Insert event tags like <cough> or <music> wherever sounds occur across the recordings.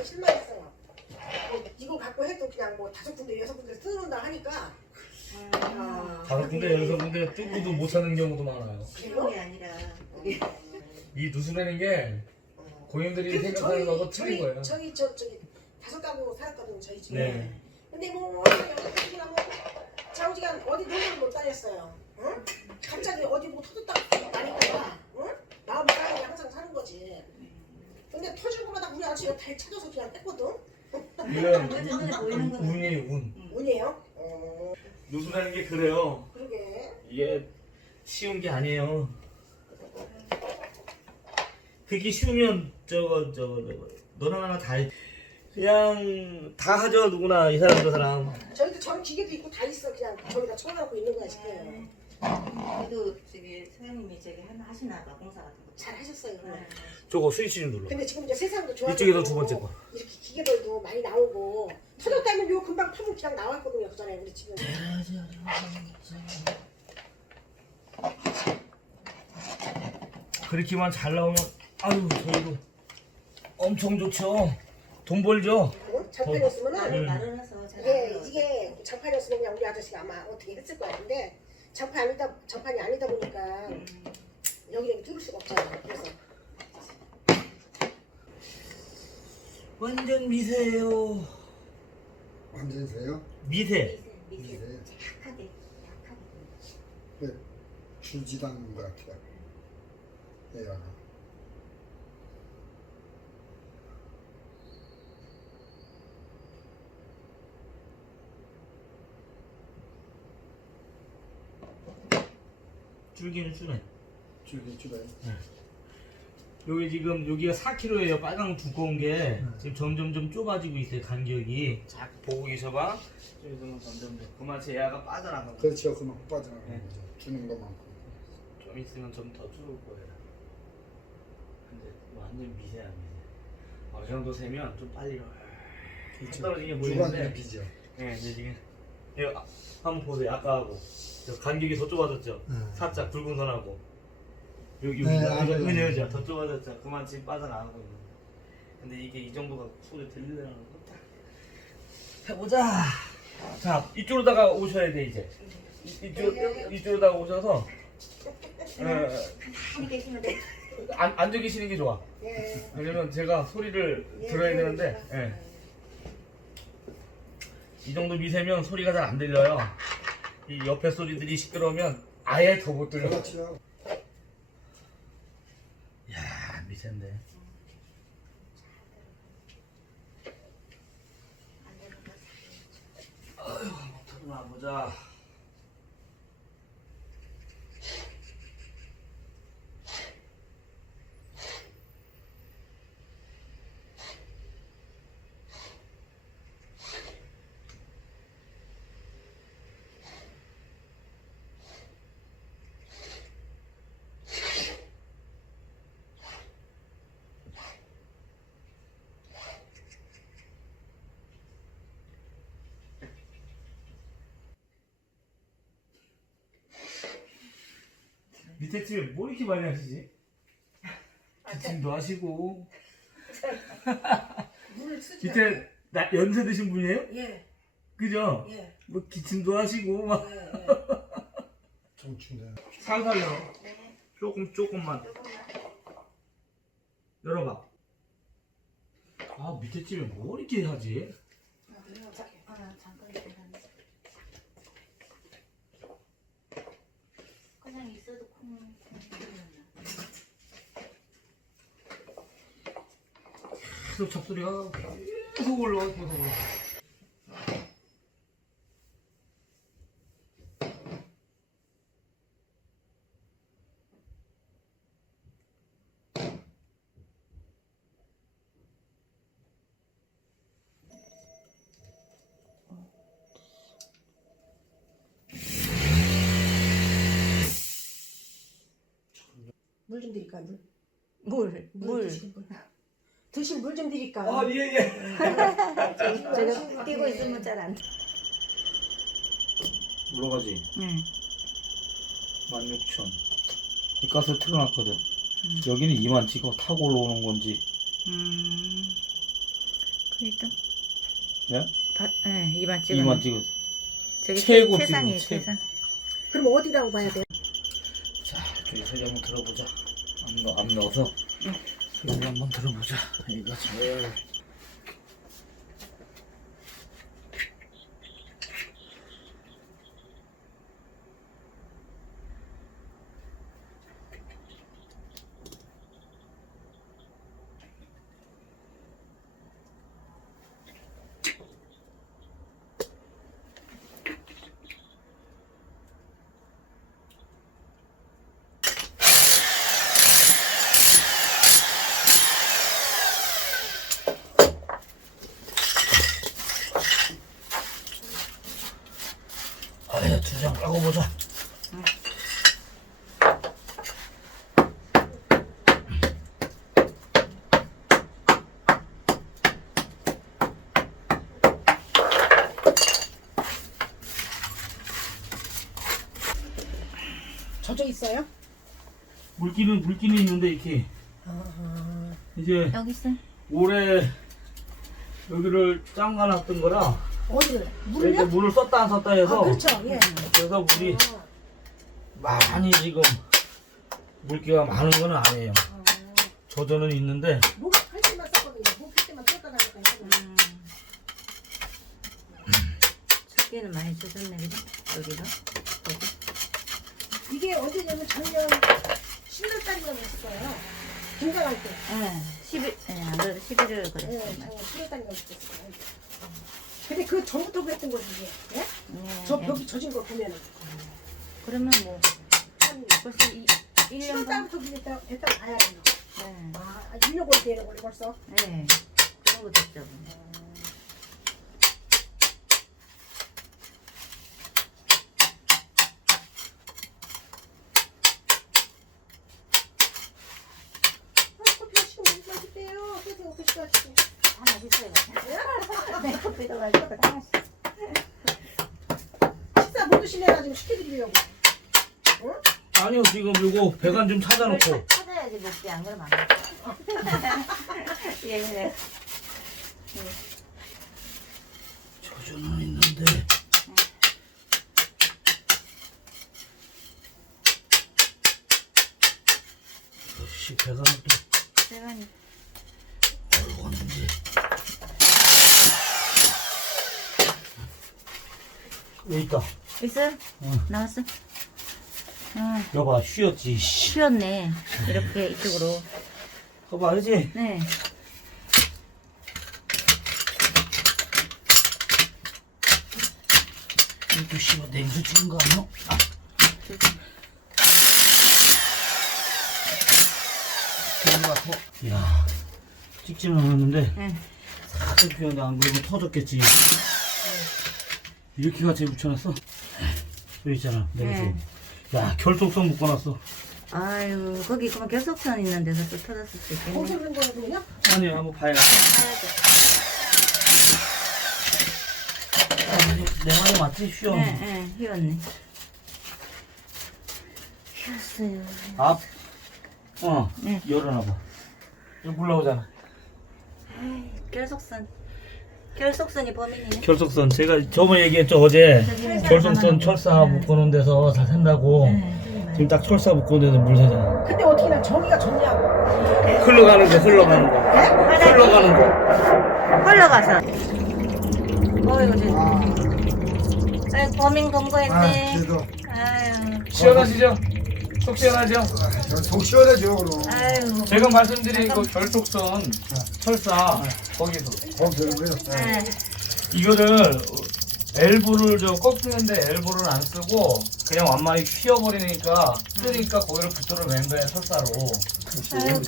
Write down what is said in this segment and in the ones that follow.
하기 실망했어요. 뭐 이거 갖고 해도 그냥 뭐 다섯 군데 여섯 군데 쓰는다 하니까 아, 다섯 군데 여섯 군데 뚫고도 못 찾는 경우도 많아요. 실용이 아니라 그게 이 누수라는 게 고객님들이 그래서 생각하는 거하고 저희 틀린 거예요. 저희 저 저기 다섯 가구 살았거든요 저희 집에. 네. 근데 뭐 그냥 뭐 장지간 어디 놀러 못 다녔어요. 응? 갑자기 어디 뭐 터졌다가 나니까 응? 나오면 싸게 항상 사는 거지. 근데 터질 거마다 우리 아저씨가 달 찾아서 그냥 뺐거든. 이건 눈에 보이는 거는 운이에요 운. 운이에요? 어 누수라는 게 그래요. 그러게. 이게 쉬운 게 아니에요. 그게 쉬우면 저거 저거 저거 너나 나나 다 해. 그냥 다 하죠 누구나 이 사람 저 사람. 저희도 저런 기계도 있고 다 있어 그냥 저기다 쳐놓고 있는 거야 지금. 그래도 저기 사장님이 저기 하나 하시나 봐 공사 같은 거. 잘 하셨어요. 네. 저거 스위치 좀 눌러. 근데 지금 이제 세상도 좋아지고 이쪽에도 두 번째 거. 이렇게 기계들도 많이 나오고 터졌다면 요 금방 푸면 그냥 나왔거든요 그 전에 우리 지금 그렇게만 잘 나오면 아유 저희도 엄청 좋죠. 돈 벌죠. 어? 장판이었으면은 음. 나를 나르면서 잘 이게 나르고. 이게 장판이었으면 그냥 우리 아저씨가 아마 어떻게 했을 것 같은데 장판 아니다 장판이 아니다 보니까 음. 여기 여기 뚫을 수가 없잖아요. 그래서 완전 미세예요. 완전 세요? 미세. 밑에 밑에 미세. 약하게 약하게. 네, 줄지도 않는 것 같아요. 얘가. 줄기는 줄네. 줄기 줄어요. 여기 지금 여기가 4kg예요. 빨강 두꺼운 게 지금 점점 좀 좁아지고 있어요. 간격이. 자 보고 계셔봐. 지금 점점 좀 그만 제 야가 빠져나가. 그렇죠. 그만 빠져나가는 네. 주는 것만큼. 좀 있으면 좀 더 줄을 거예요. 근데 완전 미세야 미세. 어느 정도 세면 좀 빨리 그렇죠. 떨어지게 주관이 보이는데. 비죠. 네, 이제 지금 이거 아, 한번 보세요. 아까하고 저 간격이 더 좁아졌죠. 네. 살짝 붉은 선하고 여기 네, 여기 알아요. 여기 그죠 더 좁아졌죠. 그만 지금 빠져나가고 있는. 근데 이게 이 정도가 소리 들리려는 거 딱. 해보자. 자 이쪽으로다가 오셔야 돼 이제. 이- 이쪽 이쪽으로다가 오셔서 어, 가만히 계시면 돼. 안, 앉아 계시는 게 좋아. 예. 왜냐면 제가 소리를 예, 들어야 되는데 예. 이 정도 미세면 소리가 잘 안 들려요. 이 옆에 소리들이 시끄러우면 아예 더 못 들려. 그렇죠. 야 미세인데. 아휴 들어나 보자. 밑에 집뭐 이렇게 많이 하시지? 기침도 하시고 물을 쓰지 밑에 나, 연세 드신 분이에요? 예. 그죠? 예. 뭐 기침도 하시고 막 예. 예. 정충전. 살살 열어. 네. 조금 조금만 조금만. 열어봐. 아 밑에 집에 뭐 이렇게 하지? 아 잠깐 잠깐. 그냥 있어도 콩. 계속 잡소리가 계속 올라와 계속 올라와. 물 좀 드릴까요? 물. 물 물. 분. 드실 물 좀 드릴까요? 아 <laughs> 예 예. 제가 끼고 있으면 잘 안. 물어가지. 응. 16,000. 뒷가스 틀어놨거든. 여기는 2만 찍어 타고 올라오는 건지 음. 일단 네? 바, 네, 이만 찍어. 이만 찍었어. 저기 최고 최상이에요, 찍어, 최고. 최상. 그럼 어디라고 봐야 돼요? 자, 저기 소리 한번 들어보자. 안, 넣, 안 넣어서 소리 한번 들어보자. 이거 잘. 아야, 두장 까고 보자. 저쪽 있어요? 물기는 물기는 있는데 이렇게 아, 이제 여기 있어. 올해 여기를 짱가 놨던 거라 어디를? 이렇게 물을요? 물을 썼다 안 썼다 아, 해서 그렇죠. 예. 그래서 물이 아, 많이 지금 물기가 많은 건 아니에요. 아. 조전은 있는데 목할 때만 썼거든요. 목할 때만 썼다 나니까 했거든요. 음. 첫 개는 많이 젖었네, 그죠? 여기도. 거기. 이게 언제냐면 작년 11월달인가 그랬어요. 김장할 때. 네, 11, 네, 안 그래도 11월 예, 그랬어요. 작년 11월달인가 그랬어요. 근데 그 전부터 그랬던 거지 이게. 예? 네, 저 네. 벽이 젖은 거 보면은 그러면 뭐 한 벌써 이, 1년 반? 10월달부터 됐다 됐다 봐야 돼요. 네. 아, 1년꼴 되는 거네 벌써. 네. 그런 거 됐죠. 아, 커피 마시고 물 마실게요. 커피 먹고 싶어가지고. 하나 있어요. 네, 커피도 가지고 하나씩. 식사 못 드시려나 지금 시켜드리려고. 응? 아니요 지금 요거 배관 좀 찾아놓고 찾아야지 먹지 안 그러면 안 돼. <laughs> 예, 네. 조전은 있는데 역시 배관은 또 세관이 어디로 갔는지 여기 있다 있어요? 응. 나왔어? 응. 여봐 쉬었지 씨. 쉬었네. 이렇게 이쪽으로. 봐봐 알지? 네. 이거 씨발 냉수 찍은 거 아니야? 아. 그런 거 같아 이야 찍지는 않았는데 응. 살짝 비었는데 안 그러면 터졌겠지 이렇게 같이 붙여놨어 여기 있잖아 내가 네. 또. 야 결속선 묶어놨어 아유, 거기 그만 결속선 있는 데서 또 터졌을 수 있겠네. 그런 거거든요. 아니 한번 봐야 봐야죠. 내 말이 맞지? 쉬어 네, 네, 휘었네. 휘었어요. 앞 어, 네. 열어놔봐 이거 물 나오잖아 아이, 결속선. 결속선이 범인이네. 결속선 제가 저번에 얘기했죠 어제 결속선 철사 네. 묶어놓은 데서 다 샌다고 네. 지금 딱 철사 묶어놓은 데서 물 새잖아 근데 어떻게나 저기가 좋냐고. 흘러가는 거 흘러가는 거 바닥이 흘러가는 거 흘러가서. 어이구, 저. 아유, 범인 아, 검거했네. 그래도 아유, 시원하시죠? 속 시원하죠? 속 시원하죠 그럼. 아유. 제가 말씀드린 그 결속선 철사 거기서 거기 되고요. 네. 이거를 엘보를 저 꺾이는데 엘보를 안 쓰고 그냥 완만히 휘어버리니까 쓰니까 거기를 붙들어 맨 거야 철사로 아유,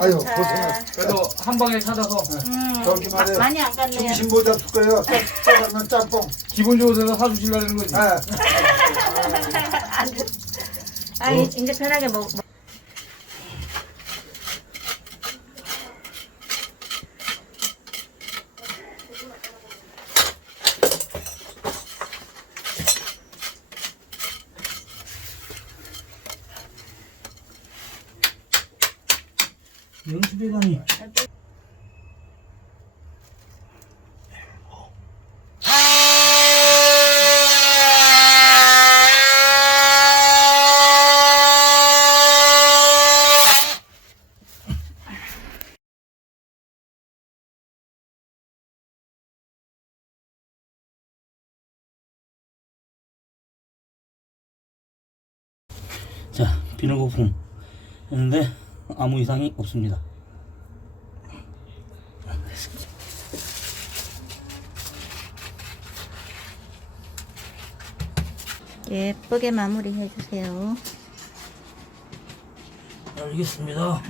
아유 자, 고생했어. 그래서 한 방에 찾아서 음, 저기 말이에요. 마- 많이 안 갔네요. 중심 못 잡을 거예요. 짜장면 짬뽕. 기분 좋으셔서 사주시려는 거지 <laughs> 아, 아, 이- 이제 편하게 먹. 먹- 연수배관이 자, 비늘 거품 했는데 아무 이상이 없습니다. 예쁘게 마무리 해주세요. 알겠습니다.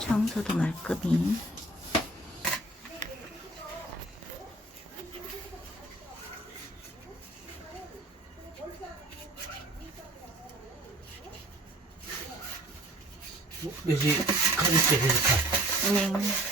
청소도 말끔히. 내시 가볍게 해줄까? 네.